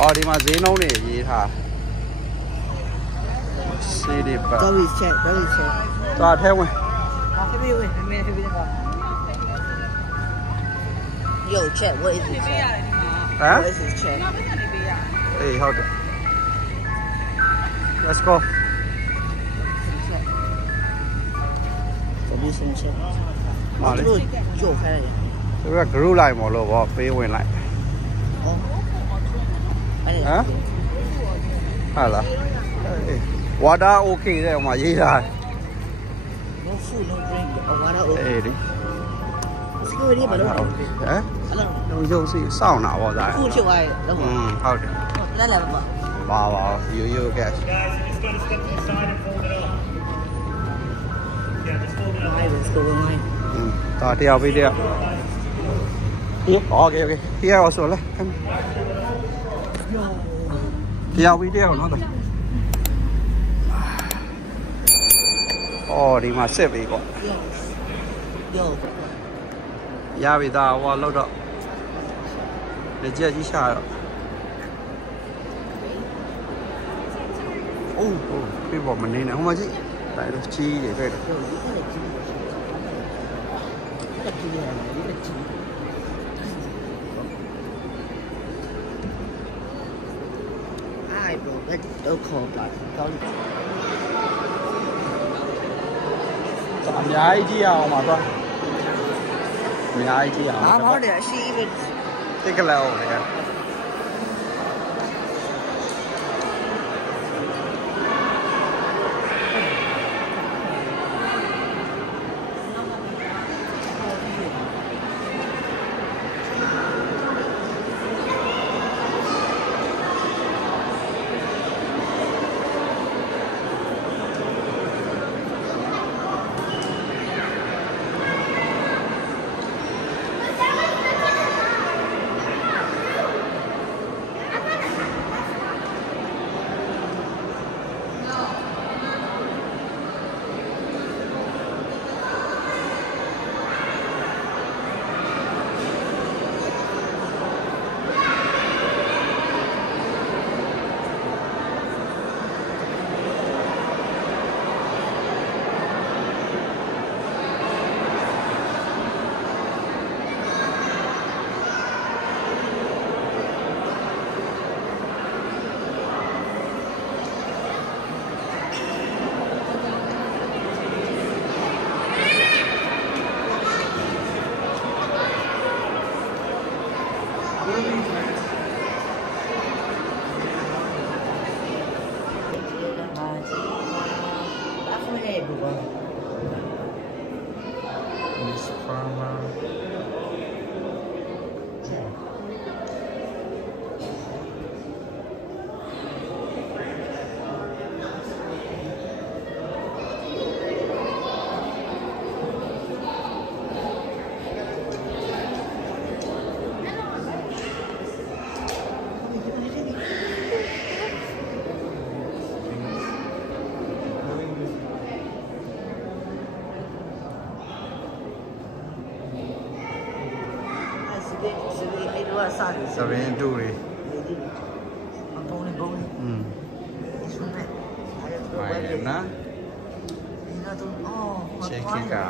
အော်ဒီမှာဈေးနှုန်းတွေရေးထားစီးဒီပါတော့ပြီးချက်သွားထဲဝင်ဖေးဖေးဝင်မင်းဖေးဖေးကYo, check. What is it? Huh? What is it? Check. Hey, hold it. Let's go. Có xem check. Mà đi. Chỗ khai này. Tôi biết group lại một lô bỏ phê quên lại. Hả? Hay là? Water okay đấy mà gì rồi? No food, no drink. Water okay. Hey, đi. Cái đi mà đâu? Hả? Đâu vô gì sao nào vào đây? Food chỗ ai? Đâu? Hold it. Đây là gì? Wow, you guys. Let's go online. Start the video. Okay. Here also là. The video nó thôi. Oh, đi mà xếp đi con. Yo. Ya bị ta qua lâu đó. Để chơi chỉ xa rồi. Cái vỏ mình đi này không có gì. Tại nó chi để về được. Ai bro, đâu khó cả. Giảm giá ai chi à mà con. Mình ai chi à. How did she even take a look này. Miss Farmer. Seven two đi. Mày nè. Check cái cả.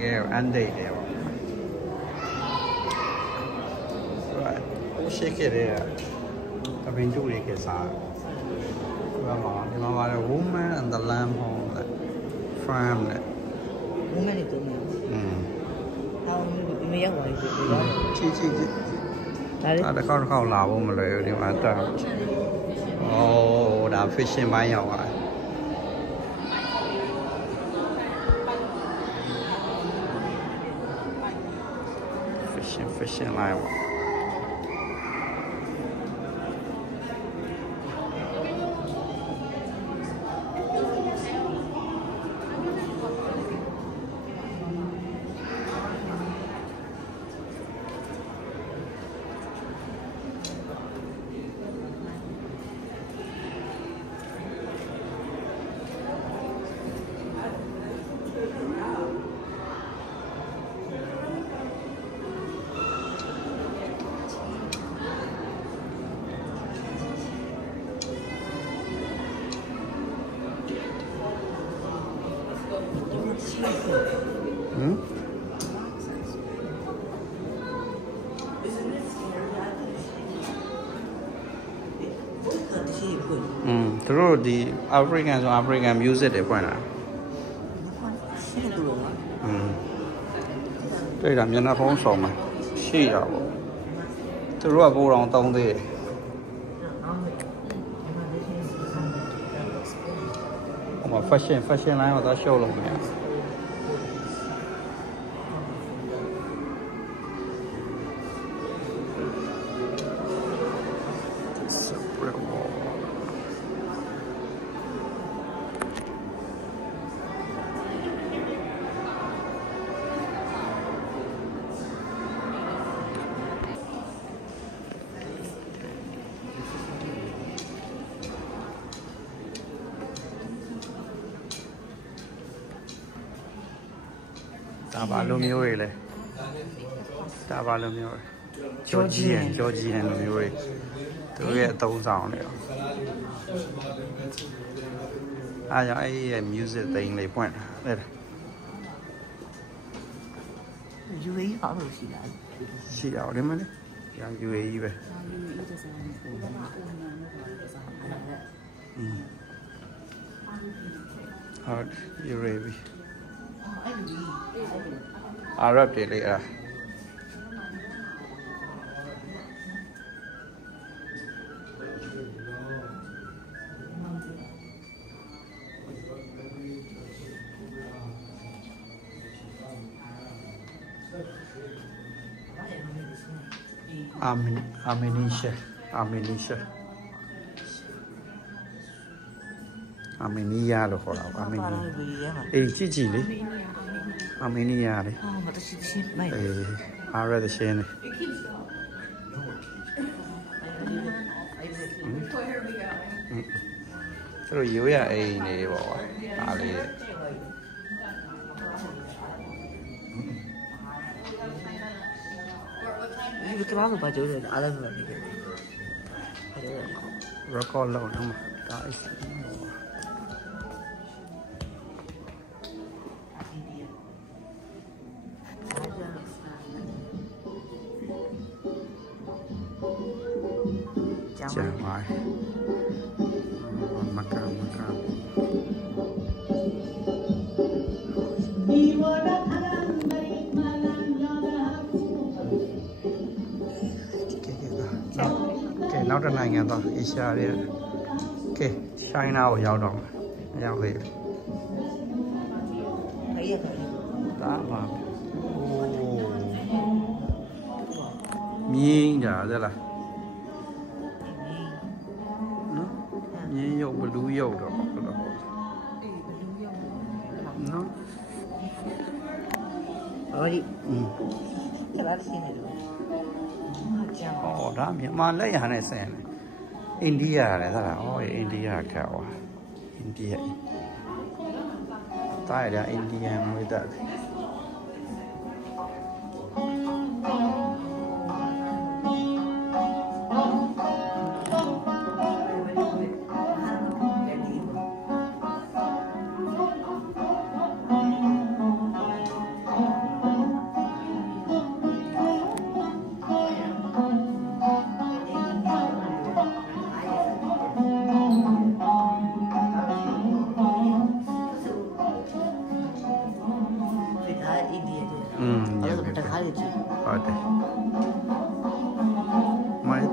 Cái ăn đây đều. Right. Shake it there. Seven two đi cái sao? Cái mà là woman and the lamb home that farm that. Woman itu ni. Mấy giấc rồi chị đã không lao mà lại đi mà ta đã fishing bay nhau à fishing lại သူတို့ဒီ African ဆို African music တွေပွင့်လာတွေ့တာမျက်နှာဖုံးဆောင်မှာရှိတာပေါ့သူတို့ကပိုးတော်သုံးသေးတယ်ဟိုမှာ fashion line တော့ရှုပ်လို့မရဒါပါလိုမျိုးတွေလဲဒါပါလိုမျိုးဂျော်ဂျီယန်လိုမျိုးတွေသူတို့ရဲ့အသုံးဆောင်တွေအားကြောင့်အဲ့ရဲ့ music သိန်းလေးပွင့်တာလေ UAE 好有戏啊！ရှိအောင်ဒီမှာလေရန် UAE ပဲဟုတ် UAE Arab တွေလေအဲ့အာမေနီယာလို့ခေါ်တာအာမေနီယာအေးကြည့်လေအာမေနီယာလေမတရှိရှိမိုက်အာရတဲ့ရှင်းလေသူတို့ရိုးရအိမ်နေပေါ့အားလေးဒီကဘာကိုပါကြိုးတယ်အားလုံးပဲနေတယ် record လုပ်နေမှာဒါအစ်ကျမ်းပါမကနောက်တစ်နိုင်ငံတော့အေရှားရဲ့ကဲရှိုင်းနာကိုရောက်တော့မှာရောက်သေးတယ်ဒါပါမြင်းတာတဲ့လားနော်မြင်းရုပ်ဘလူးရုပ်တော့ဟုတ်တော့နော်အော်ဒီစလာစီနေလို့哦，他မြန်မာလက်ရနဲ့ဆင်တယ်အိန္ဒိယလည်းသလားဩအိန္ဒိယခက်ဟောအိန္ဒိယတာရအိန္ဒိယမွေးတာ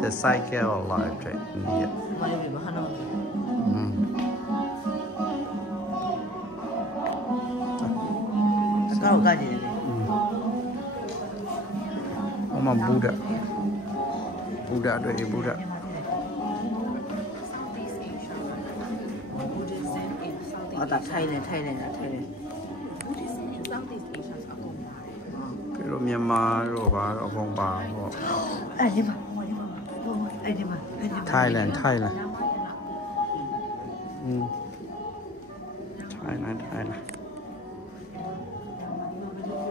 The cycle life train India. Oma Buddha. Buddhaด้วยBuddha. Thailand. Pero Myanmar တော့ဘာတော့အကုန်ပါဟောအဲ့ဒီမှာThailand Thailand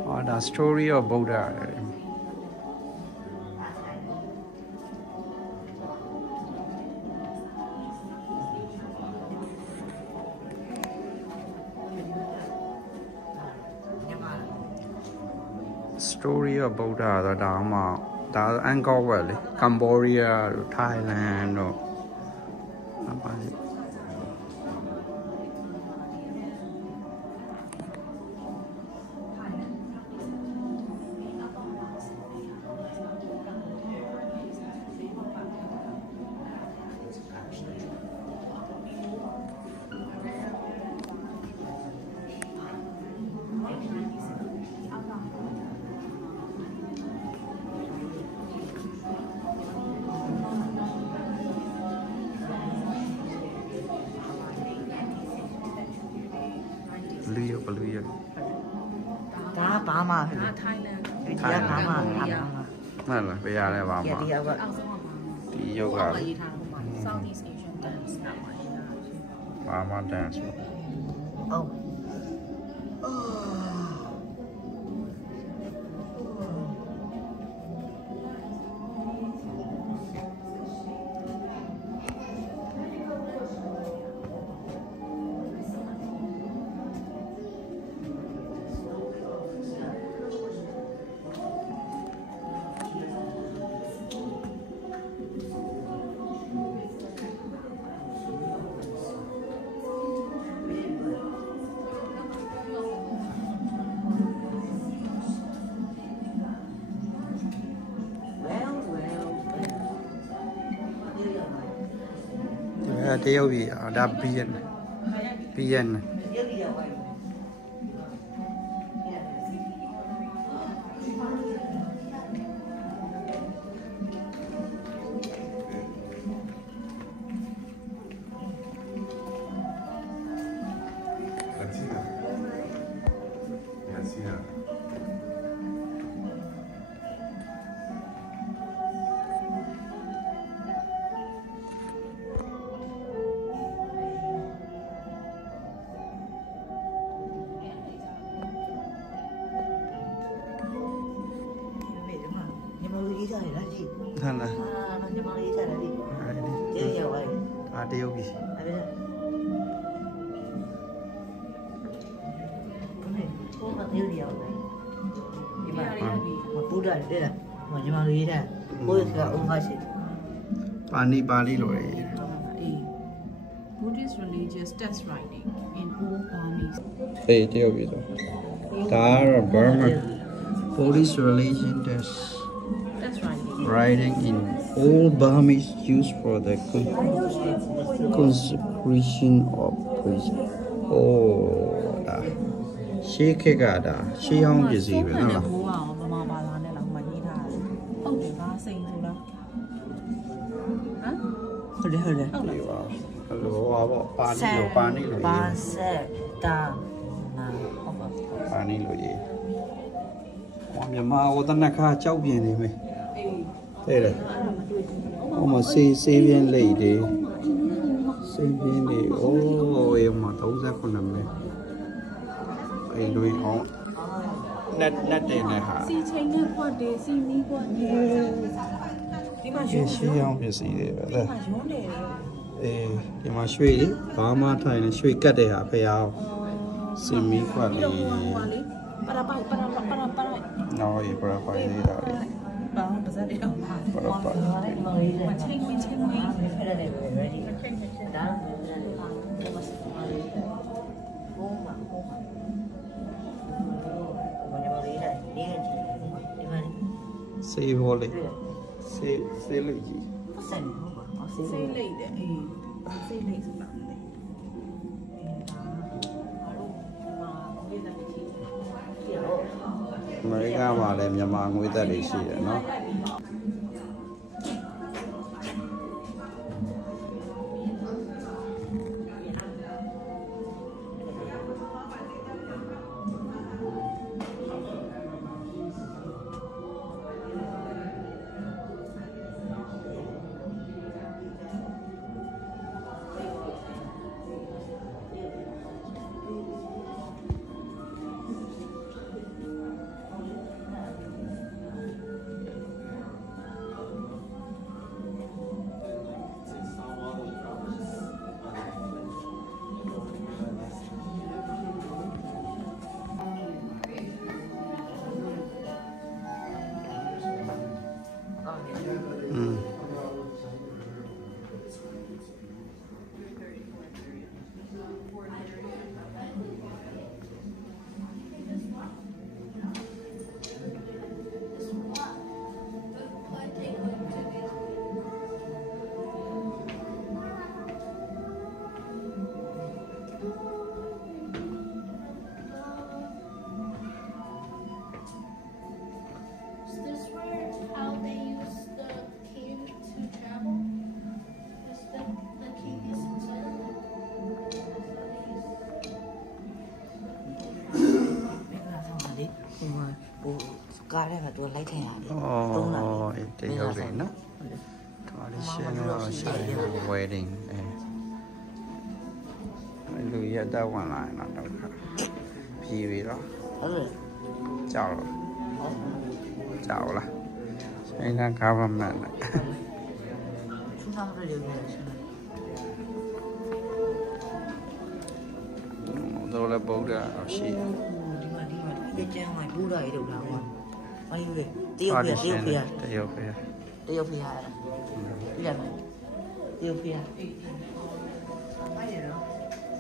oh the story of Buddha story of Buddha ဆိုတာမှဒါ Angkor Wat လေ Cambodia တို့ Thailand တို့ပါလေလူရဒါဘာမှဖြစ်ဒါ Thailand ဒီကဘာမှမှန်လားပြရလဲပါမှာဒီကဒီယောဂ Southeast Asian dance ဘာမှ dance ဟုတ်တရုတ်ပြည်ဒါဘီယန်ရုပ်ဒီရောက်ပါ ဟုတ်လားညီမလေးစားတယ်ဒီရောက်ပါတရုတ်ပြည်ဒီမှာပူတာတဲ့ညီမလေးတဲ့ဘိုးကအုံးမရှိပါဠိလိုရ Buddhist religious text writing in old Burmese တရုတ်ပြည်ဆိုဒါကတော့ Burma Buddhist religion text writing in old Burmese used for the consecration of priests. Oh, da. ရှေးခေတ်ကဒါရှေးဟောင်းပစ္စည်းပဲနော်လားဘိုးကမမဘာသာနဲ့လောက်မှရေးထားတယ်ဟုတ်တယ်ဗာစိန်ဆိုလားဟမ်ဟုတ်တယ်ဒီပါဟယ်လိုပါပါဏိလိုပါဆက်တာနာဟုတ်ပါပါဏိလိုရေးမြန်မာဝတနခါကြောက်ပြင်းနေမယ်တဲ့လေဟိုမှာစေးပြင်းလိတ်တွေစေးပြင်းတွေအိုးရေမှာ39မိနစ်အဲ့လိုအောင်လက်တင်နဲ့ဟာစီချိန်နဲ့ခွက်တွေစီမီးခွက်တွေဒီမှာရွှေအောင်ပစ္စည်းတွေပဲလေဒီမှာရုံးတယ်ဒီမှာရွှေဘာမှထိုင်နေရွှေကတ်တဲ့ဟာဖျားစီမီးခွက်လေးပါရာနော်ရေပရာပိုင်လေးတာလေဘာမှပါစတဲ့တော့ပါမချင်းမဖက်ရတယ် ready ဒါစေးဘောလေးစေးလေးကြီးဆက်နေဟုတ်ပါစေးလေးတဲ့စေးလေးဆိုတာလေအမေရိကန်မှာလည်းမြန်မာငွေသက်တွေရှိတယ်နော် ကားထဲမှာသူလိုက်ထင်ရတယ် အော်တရုတ်တွေနော်ဒါလေးရှင်းတော့ရှင်း wedding လူရတော့ဝင်လာတော့တော့ပြီးပြီတော့ ဟုတ်တယ် ကြောက်လားအဲ့ဒါ government နဲ့ သူနာမလို့ပြောရှင် တော့လည်းဗုဒ္ဓရှိ ဒီမှာဒီကျန်းမှာဘူရာကြီးတို့လာပါမယူလေတရုတ်ဖေးပြီးလာမယ်တရုတ်ဖေး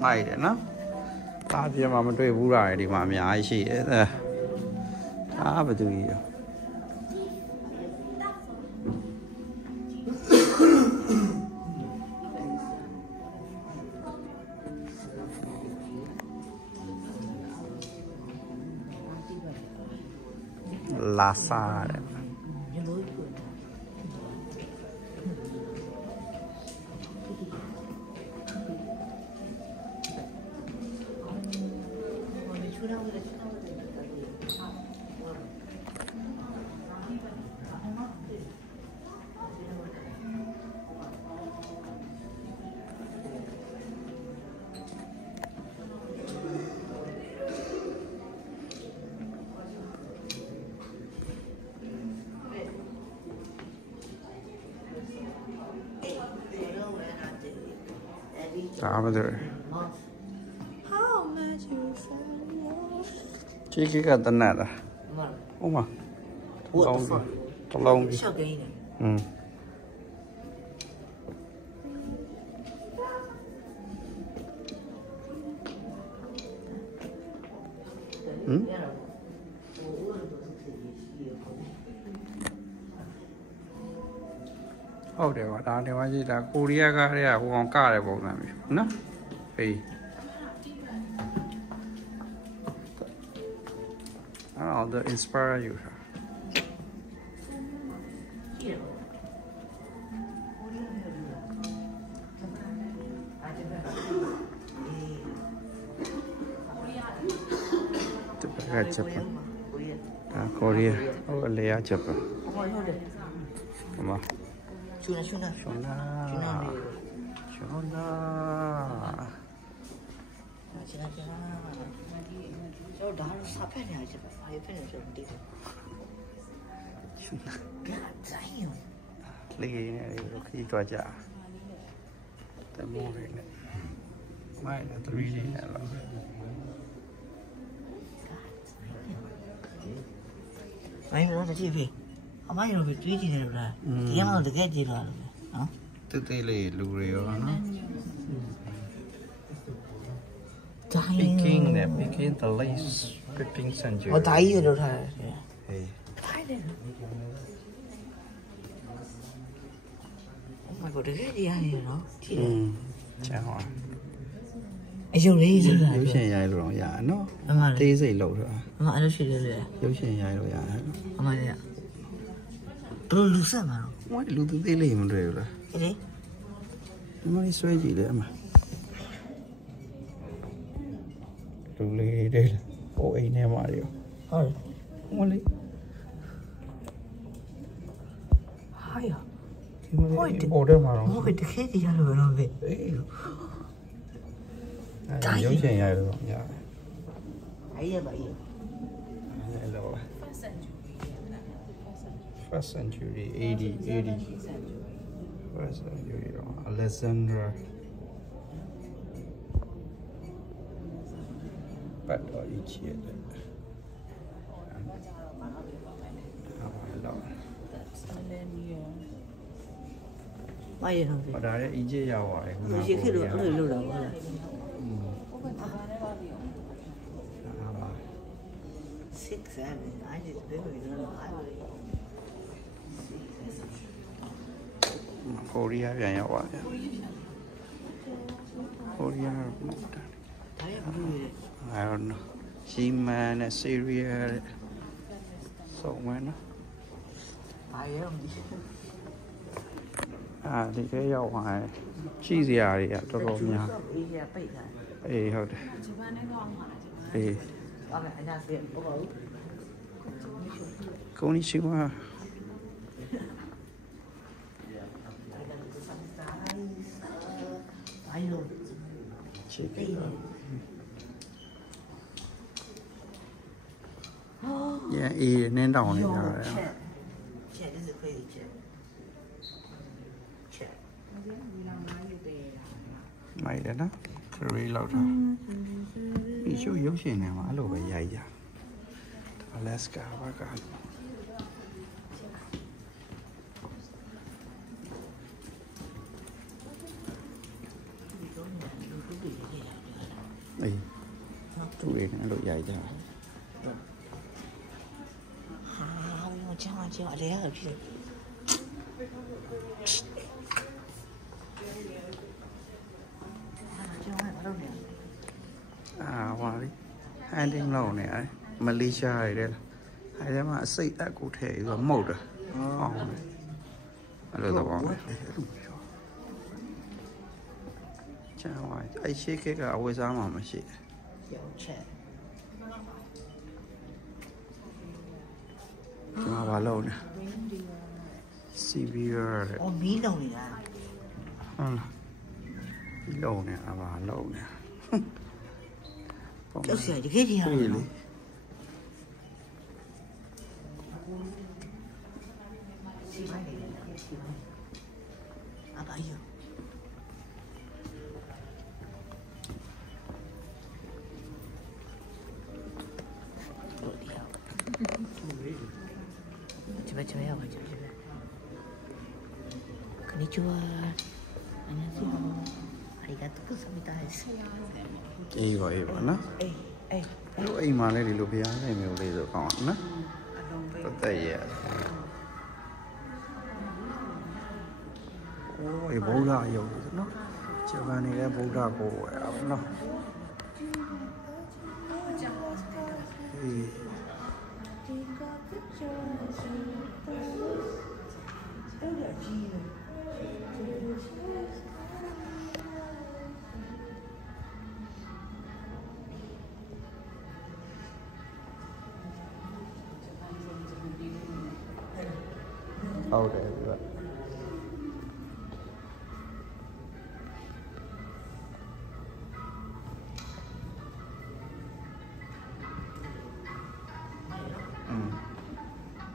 မိုက်တယ်နော်တာပြမှာမတွေ့ဘူးလားဒီမှာအများကြီးရှိတယ်ဒါဘာတူကြီးရောလာစားတယ်ဒါမှမဟုတ်ကြီးကတနတ်လားဟုတ်မှာတလုံးရှော့ကင်းနေဟုတ်တယ်ပါဒါနေပါကြီးဒါကိုရီးယားကားတွေကဟိုအောင်ကတဲ့ပုံစံမျိုးနော်ဟေးအော် the inspire you 这个日本啊，Korea，我来啊日本。什么？去哪？就打啥牌呢？这个还有牌呢，这地方。去哪？真有。你呢？可以多加。在摸着呢。买了3D呢了。哎，我这这边，我买了个最近的了，今天我这个几了，啊？对嘞，路了哟，喏。Peking the late 15th century。我大一的时候才。哎。太嘞。我这个厉害了，真好。哎，有嘞，有钱伢路上伢喏，这是路是吧？妈，这是的嘞。有钱伢路伢。妈呀！不是路什么？我路都得嘞，没得了。哎。你妈的衰几了嘛？路嘞得了，我一年嘛的哟。好。我嘞。哎呀。我的嘛咯。我会这开的呀，路上呗。哎。有钱伢路上伢。哎呀妈呀！来了。First century, 80. First century, Alexander. But each year. Mai rồi. Ở đây ý chí giàu vậy. Ý chí khi lừa đâu rồi. Six seven. I just very Korea ပြန်ရောက်ပါဗျာ Korea ဒါရဘူးလေ I don't know ရှီမန်နဲ့ Syria တဲ့စုံမယ်နော် ဘာရမလဲဒီကရောက်သွားတယ်ရှိစရာတွေကတော်တော်များ အေးရပိတ်တာ အေးဟုတ်တယ်ဂျပန်နဲ့တော့မှာဂျပန်အေး အဲ့ဒါဆေးဘောဘူးこんにちは。也也能到那个。切的是可以切。切。买的呢，这里老长。你就有些呢嘛，老白牙牙。Alaska 吧个。哎，注意那老牙牙。我讲这个皮。哇哩，安定老呢，马来西亚的，还他妈谁在古台一个毛的，哦，那都忘了，这玩意，哎，些这个为啥嘛没些？这嘛话老呢，severe 的。哦，米老呢？老呢，啊嘛老呢。就是这个地方。啊，哎呦！这边，こんにちは。안녕하세요。ありがとうございます。အေးပါနော်တို့အိမ်မှာလည်းဒီလိုဘုရားနိုင်မျိုးလေးဆိုကောင်းအောင်နော်ပတ်သက်ရโอ้ยဗုဒ္ဓရုပ်နော်ဂျပန်နေလည်းဗုဒ္ဓကိုဝယ်အောင်နော်အေးဟုတ်တယ်ဒီက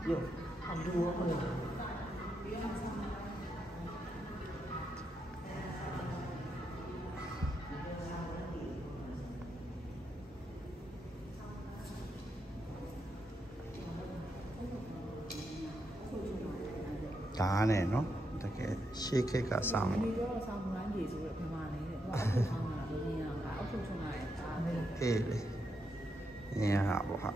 有好多ဒါနဲ့နော်တကယ်ရှေ့ခက်ကစောင်းဒီတော့ဆောင်းမန်းကြီးဆိုတော့ပြန်มาနေတဲ့ဟိုအောက်ဆောင်းလာလို့ရင်းအောင်အောက်ထုတ်လာတဲ့ဒါပဲအေးလေညဟာပေါ့ဟာ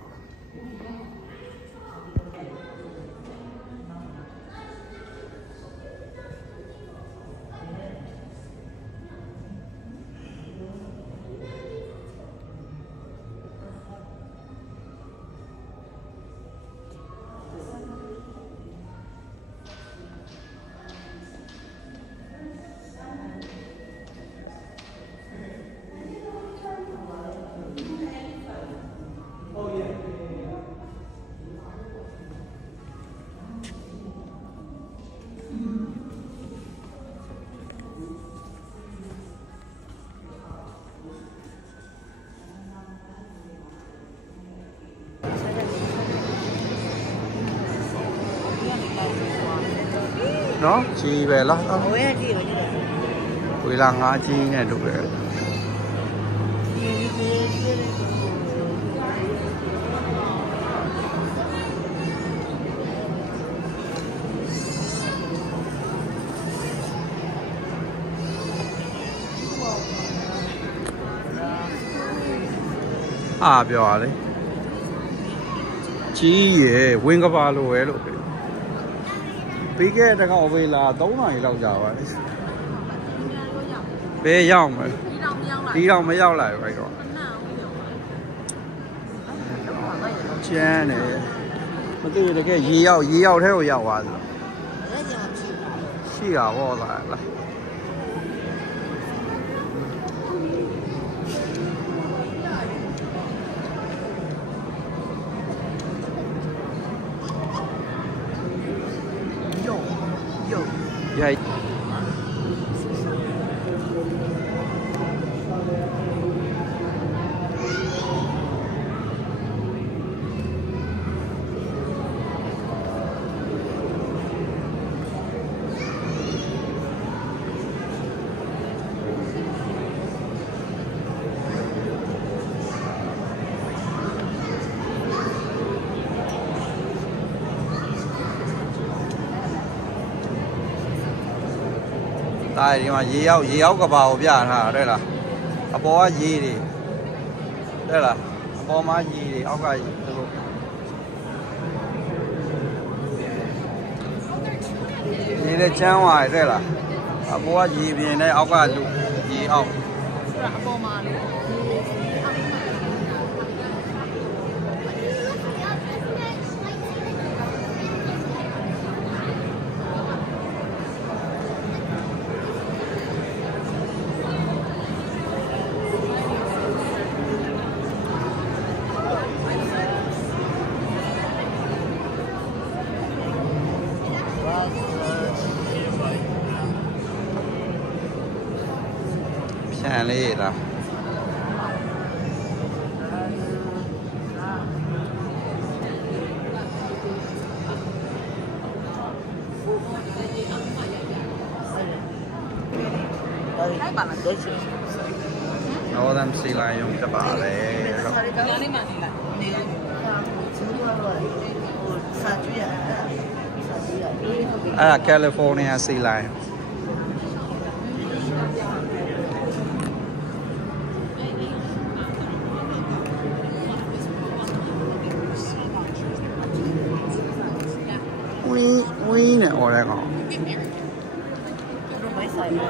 နော်ကြီးပဲလားဝေးကြီးပဲဝေလာငါးကြီးနဲ့တူတယ်အားပြောရလေကြီးရယ်ဝင်းကပါလိုပဲလို့ပြီးခဲ့တဲ့ကောင်ဝေးလာ3နာရီလောက်ကြာပါလေဘယ်ရောက်မလဲဒီတော့မရောက်လာဘူးအဲ့တော့ကျန်းတယ်မသိဘူးတကယ်ရေရောက်ထဲကိုရောက်သွားတယ်ရှိတာပေါ့လား ရိုက်ဒါဒီမှာရေရောက်ကဘာကိုပြထားတာတဲ့လားအပေါ်ကရေတွေတဲ့လားအပေါ်မှာရေတွေအောက်ကရေသူတို့ရေနဲ့ချမ်းသွားတယ်တဲ့လားအပေါ်ကရေပြင်နဲ့အောက်ကလူရေအောက်အပေါ်မှာလေဖြန်လေးလားအဲ့ပါမှာတော့ချင်တော့တမ်းစီလိုက်ရုံတပါလေတော့ဒီကောင်းလေးမှနေလိုက်နေသူတို့ကတော့ဟိုစာကြည့်ရတာအဲ့ဒါကယ်လီဖိုးနီးယားစီလိုက်ဝင်းနဲ့អော်တဲ့ကောင်တို့မိုက်ဆိုင်တော့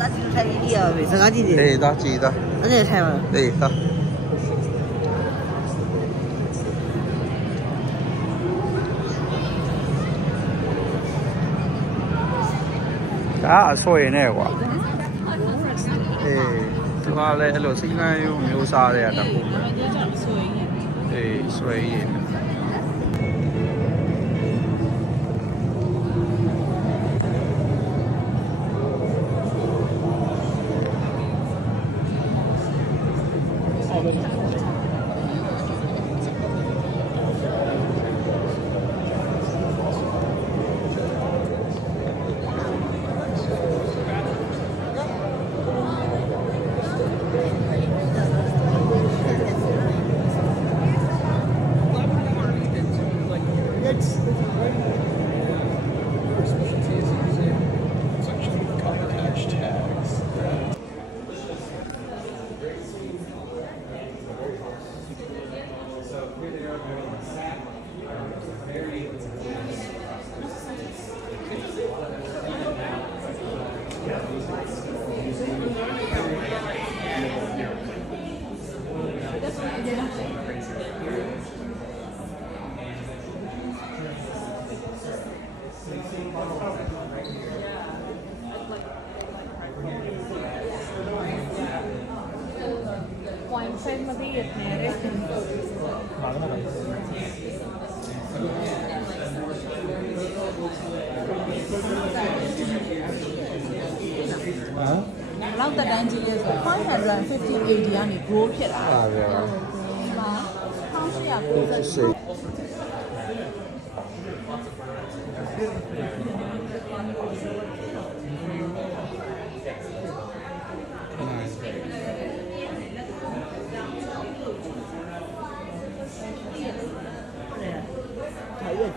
တာဒီထိုင်ရရပဲစကားကြည့်တယ်အေးတော့ကြည်တော့အဲ့ဒါထိုင်ပါအေးတော့ဒါအဆွေနဲ့ကွာအေးသူကလည်းအဲ့လိုစီမံရုံမျိုးစားတဲ့တခုအေးဆွေရည်Wineမသိရနေတယ်လောက်တန်းကြီးလဲဆို550 80ကနေ grow ဖြစ်လာတာဗျာဒီမှာ1890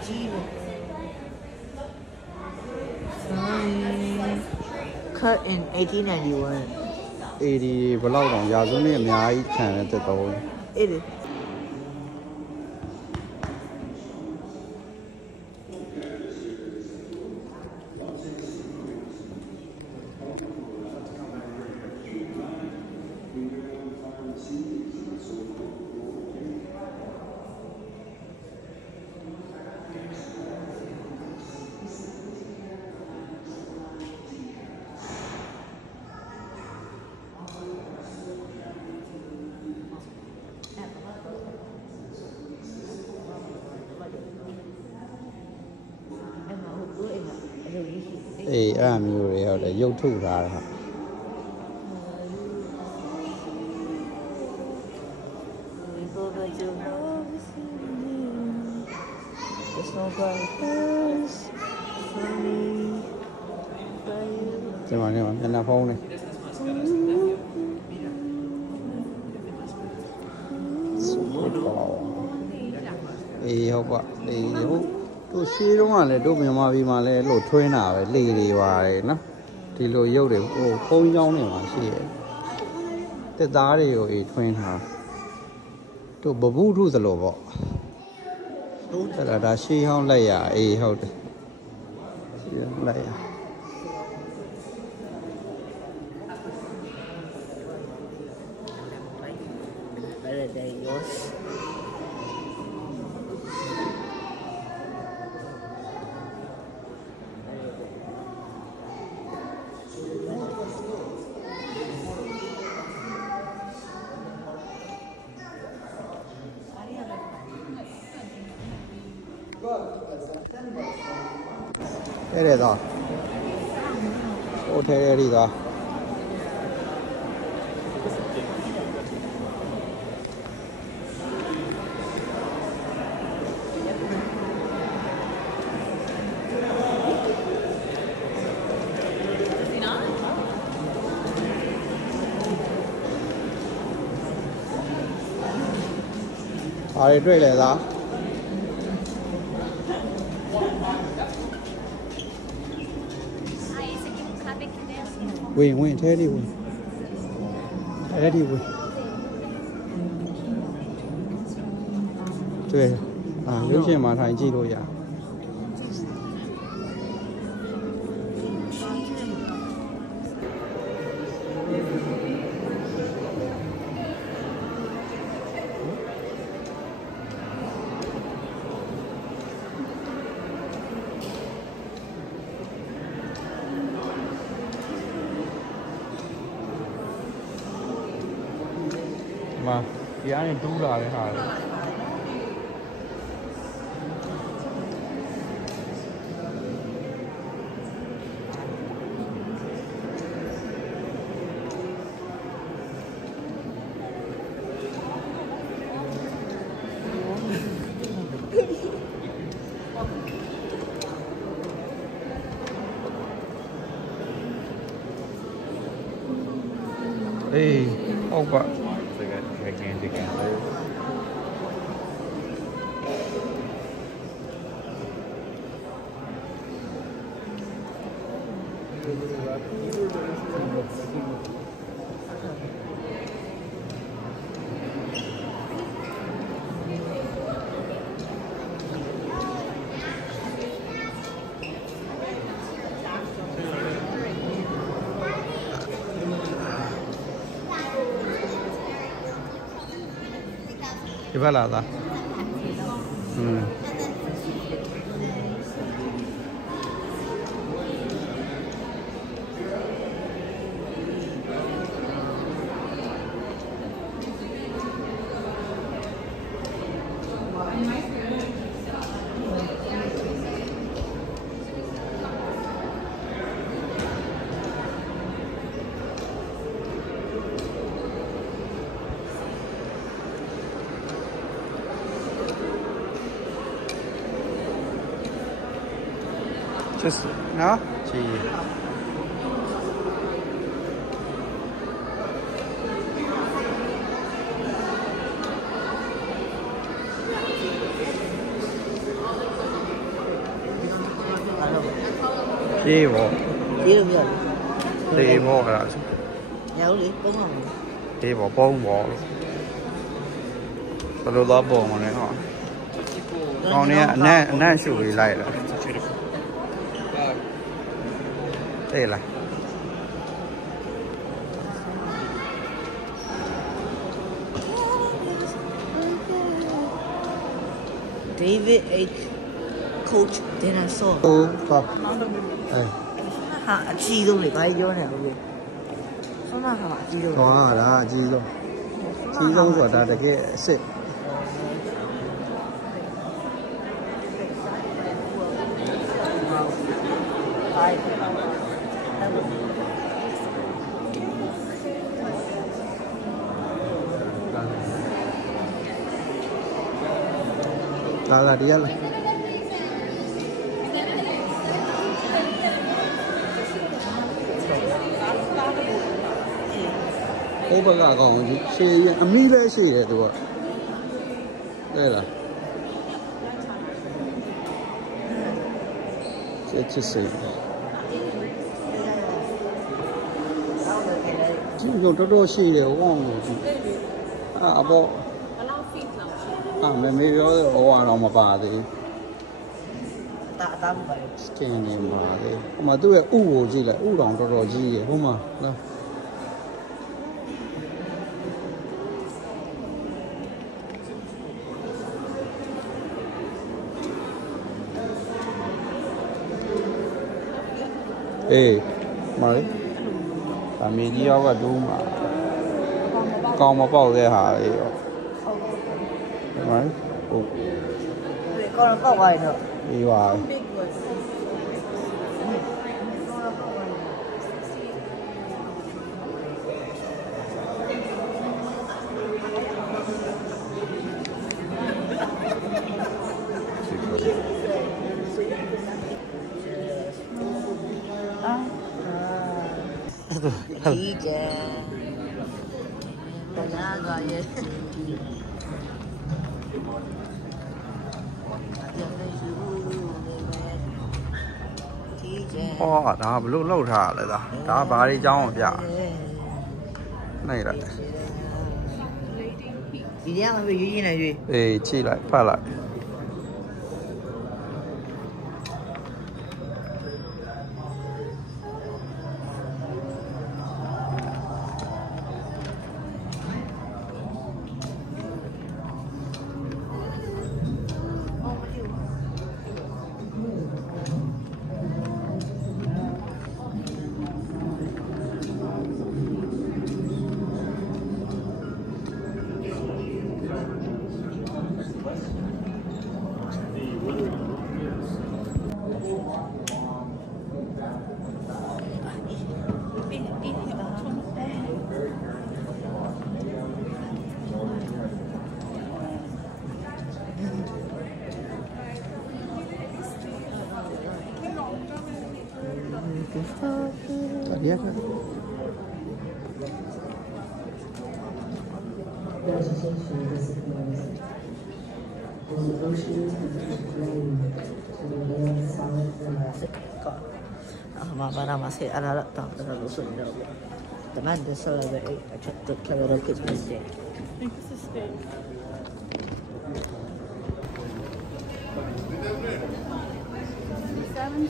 ကြီးcut in 1891 80ဘလောက်တောင်ရာစုနဲ့အများကြီးခံတဲ့တက်တော့အေးလေ အေးအဲ့မျိုးတွေဟုတ်တယ်ရုပ်ထုတ်ထားတာဒီမှာနေမှာမျက်နှာဖုံးနေအေးဟုတ်ပါအေးဟုတ်တို့ရှေးတုန်းကလည်းတို့မြန်မာပြည်မှာလည်းလို့ထွင်းတာပဲလေတွေပါတယ်နော်ဒီလိုရုပ်တွေဟိုဖုံးကြောင်းနေမှာရှိရဲ့တက်သားတွေကိုအေးထွင်းထားတို့ဘဘူးထုသလိုပေါ့ဒါရှေးဟောင်းလိုက်ရအေးဟုတ်တယ်ရှေးဟောင်းလိုက်ရအဲ့ဒါတော့ဟိုထဲရီတော့အားရတွေ့လေသားဝင်ထဲđiဝင်ထဲđiဝင်တွေ့ရုပ်ရှင်မှာထိုင်ကြည့်လို့ရမှာဒီကနေတူးလာတဲ့ဟာလေအေးဟုတ်ပါဒီဘက်လာသားjust nó chị chị bộ chị đâu rồi chị bộ là nhau đi đúng không chị bộ bông bộ rồi đó bộ mà này họ con này nè xử lý lại rồi đây là David H. Coach Dinosaur. Có. Hạ chi đâu để bay vô này không biết. Sao mà hạ chi đâu? Có đó chi đâu. Chi đâu của ta là cái xịt. လာဒီရလာဟိုဘက်ကကောင်ကြီးရှေးရင်အမီးလဲရှေးတယ်သူကတဲ့လားချစ်စေဒီတော့တော်တော်ရှေးတယ်ဟောင်းလို့အပေါ်မေပြောတယ်ဟောအောင်မပါသေးတာအသားမပါဘူး skin နေပါလေဟိုမှာသူ့ရဲ့ဥကိုကြည့်လိုက်ဥတောင်တော်တော်ကြီးရဟိုမှာလားအေးမာရီအမေကြီးရောကဒိုးမှာကောင်းမပေါက်တဲ့ဟာလေးရောမာရီဟုတ်ဒီကောင်ပေါက်သွားရင်တော့အေးပါဒီကတနာကရဲ့ဟောဒါဘလို့လောက်ထားရလဲဒါဘာတွေအကြောင်းပြနိုင်လိုက်ဒီရမှာရွေးနေရွေးအေးချိလိုက်ဖတ်လိုက်Tadi ada. Para masih ada tak terlalu sudah. Teman desalah cepat kalau kita mesti.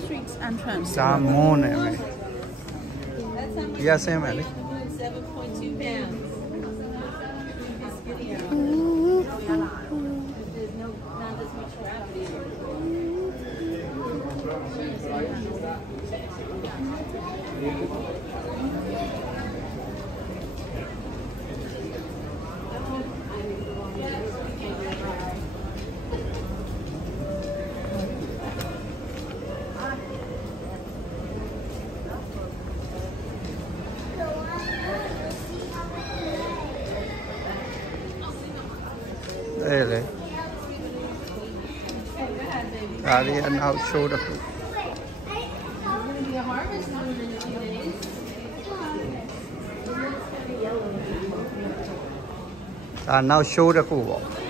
Streets entrance. Salmon, yes, Emily. 7.2 pounds. There's not as much gravity. Really? Ali and now show the food. Now show the food.